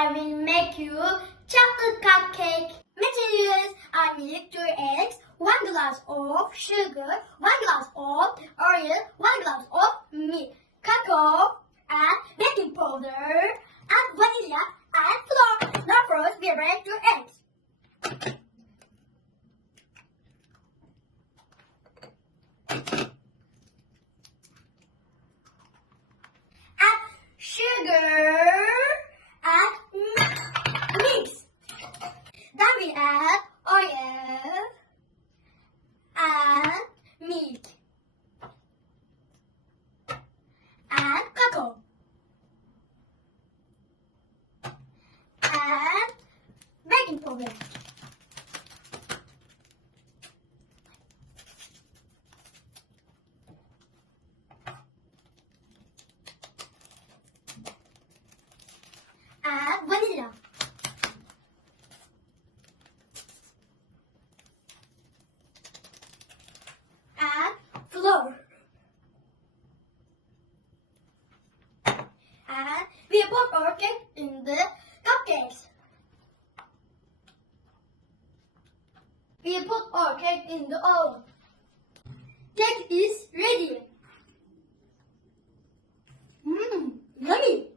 I will make you chocolate cupcake. Materials are milk, 2 eggs, 1 glass of sugar, 1 glass of oil, 1 glass of milk, cacao, and baking powder, and vanilla, and flour. Now first we break 2 eggs. Add sugar and mix. Then we add oil and milk and cacao and baking powder. Add vanilla. Add flour. And we put our cake in the cupcakes. We put our cake in the oven. Cake is ready. Yummy!